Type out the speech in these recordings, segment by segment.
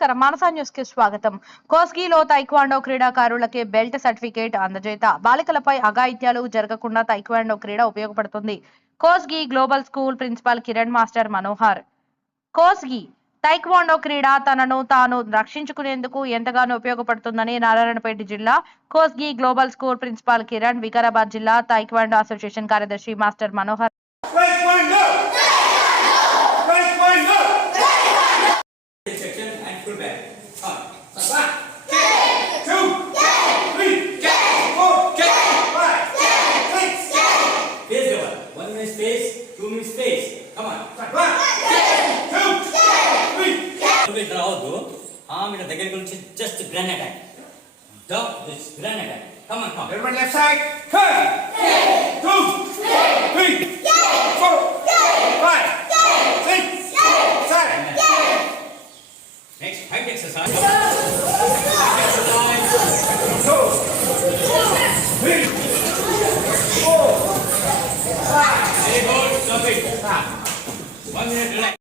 నమస్కారం. మానసా న్యూస్కి స్వాగతం కోస్గిలో తైక్వాండో క్రీడాకారులకి బెల్ట్ సర్టిఫికేట్ అందజేత. బాలికలపై అఘాయిత్యాలు జరగకుండా తైక్వాండో క్రీడ ఉపయోగపడుతుంది. Kosgi global school principal Kiran master Manohar. Kosgi taekwondo క్రీడ తనను తాను రక్షించుకునేందుకు ఎంతగానో ఉపయోగపడుతుందని నారాయణపేట జిల్లా Kosgi global school principal Kiran Vikarabad జిల్లా తైక్వాండో అసోసియేషన్ కార్యదర్శి master Manohar. Put it back. Up. Up. K. Two. K. Three. K. One. Minute space. Two minute space. Come on. One. K. Two. K. Three. K. ಒಂದು ಈ ಥರ ಹೌದು ಆಮೇಲೆ దగ్గరికి నుంచి just grand attack dub this grand attack come 1 2 Hand exercise. Hand exercise. Go. Three. Four. Five. Very good. Lovely. One minute relax.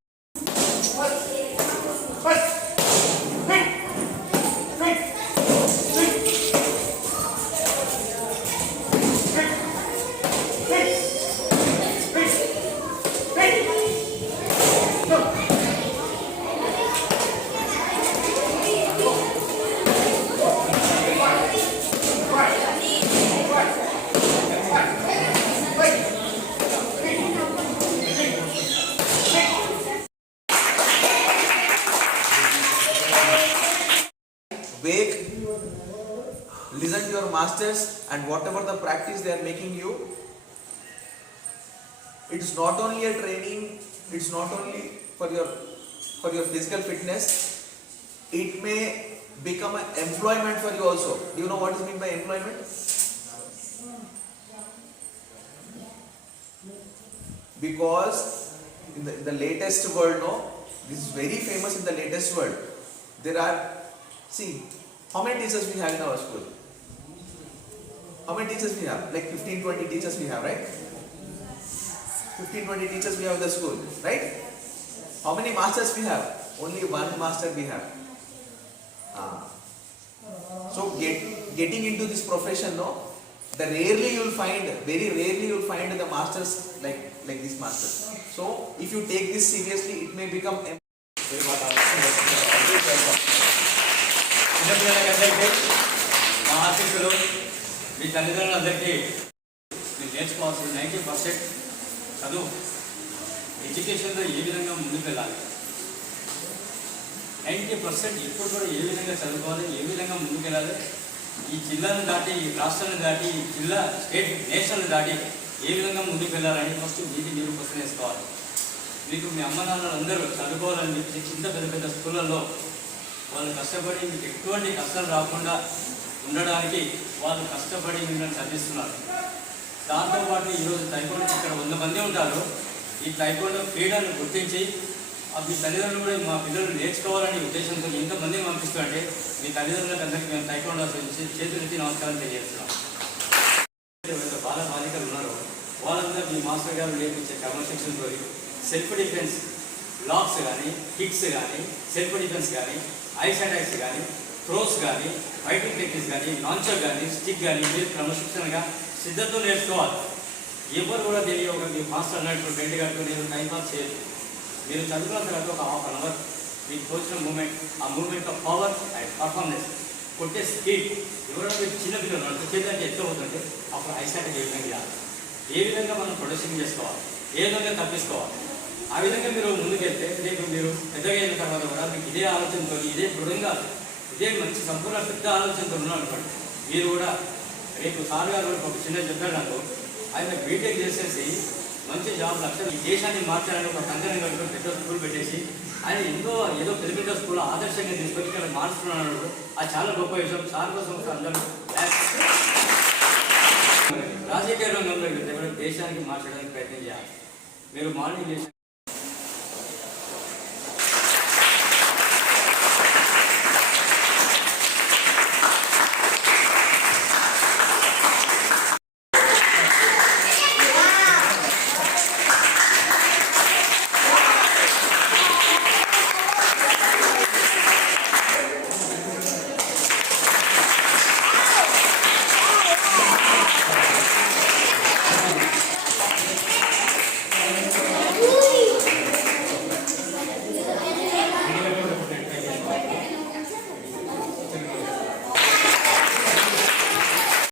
Your masters, and whatever the practice they are making you, it's not only a training, it's not only for your for your physical fitness, it may become an employment for you also. Do you know what is meant by employment? Because in the, in the latest world, no, this is very famous in the latest world. There are See, how many teachers we have in our school? How many teachers we have? Like 15, 20 teachers we have, right? 15, 20 teachers we have in the school, right? How many masters we have? Only one master we have. Ah. So get, getting into this profession, no? The rarely you'll find, very rarely you'll find the masters like like this master. So if you take this seriously, it may become. Em- మీ తల్లిదండ్రులందరికీ మీరు నేర్చుకోవాల్సిన ninety percent చదువు ఎడ్యుకేషన్లో ఏ విధంగా ముందుకు వెళ్ళాలి ninety percent ఇప్పుడు కూడా ఏ విధంగా చదువుకోవాలి? ఏ విధంగా ముందుకు వెళ్ళాలి ఈ జిల్లాను దాటి ఈ రాష్ట్రాన్ని దాటి ఈ జిల్లా స్టేట్ నేషనల్ దాటి ఏ విధంగా ముందుకు వెళ్ళాలని ఫస్ట్ మీకు మీరు క్వశ్చన్ వేసుకోవాలి. మీకు మీ అమ్మ నాన్నలందరూ చదువుకోవాలని చెప్పి చిన్న పెద్ద పెద్ద స్కూళ్ళల్లో వాళ్ళు కష్టపడి మీకు ఎటువంటి కష్టాలు రాకుండా ఉండడానికి వాళ్ళు కష్టపడి మిమ్మల్ని చదివిస్తున్నారు. దాంతోపాటు ఈరోజు టైకోండో ఇక్కడ వంద మంది ఉంటారు. ఈ టైకోండో క్రీడను గుర్తించి మీ తల్లిదండ్రులు కూడా మా పిల్లలు నేర్చుకోవాలనే ఉద్దేశంతో ఇంతమందిని పంపిస్తుంటే మీ తల్లిదండ్రులకు అందరికీ మేము టైకోండో అసోసియేషన్ చేతులెత్తి నమస్కారం తెలియజేస్తున్నాం. బాల బాలికలు ఉన్నారు వాళ్ళందరూ మీ మాస్టర్ గారు నేర్పించే క్రమశిక్షణతో సెల్ఫ్ డిఫెన్స్ లాక్స్ కానీ కిక్స్ కానీ సెల్ఫ్ డిఫెన్స్ కానీ ఐస్ అటాక్స్ కానీ థ్రోస్ కానీ ఫైటింగ్ టెక్నిక్స్ కానీ లాంచర్ కానీ స్టిక్ కానీ మీరు క్రమశిక్షణగా సిద్ధతో నేర్చుకోవాలి. ఎవరు కూడా తెలియ ఒక మీ మాస్టర్ అన్నట్టు ఫ్రెండ్ గారితో నేను టైం పాస్ చేయదు మీరు చదువుకున్న తర్వాత ఒక హాఫ్ అన్ అవర్ మీకు తోచిన మూమెంట్ ఆ moment of power and performance కొట్టే స్పీడ్ ఎవరైనా మీరు చిన్న పిల్లలు అంటే చేద్దానికి అవుతుంటే అప్పుడు ఐస్ ఏ విధంగా చేయాలి. ఏ విధంగా మనం ప్రొడక్షన్ చేసుకోవాలి? ఏ విధంగా తప్పించుకోవాలి? ఆ విధంగా మీరు ముందుకెళ్తే రేపు మీరు పెద్దగా అయిన తర్వాత కూడా మీకు ఇదే ఆలోచనతో ఇదే దృఢంగా ఇదే మంచి సంపూర్ణ పెద్ద ఆలోచనతో ఉన్నాను అనుకోండి. మీరు కూడా రేపు సార్ గారు కూడా ఒక చిన్న చెప్పాడు నాకు. ఆయన బీటెక్ చేసేసి మంచి జాబ్ లక్ష ఈ దేశాన్ని మార్చాలని ఒక సంఘటన కట్టుకుని పెద్ద స్కూల్ పెట్టేసి ఆయన ఎంతో ఏదో పెద్ద పెద్ద స్కూల్ ఆదర్శంగా తీసుకొని ఇక్కడ మార్చుకున్నాడు. అది చాలా గొప్ప విషయం. సార్ కోసం అందరూ రాజకీయ రంగంలో దేశానికి మార్చడానికి ప్రయత్నం చేయాలి. మీరు మార్నింగ్ చేసి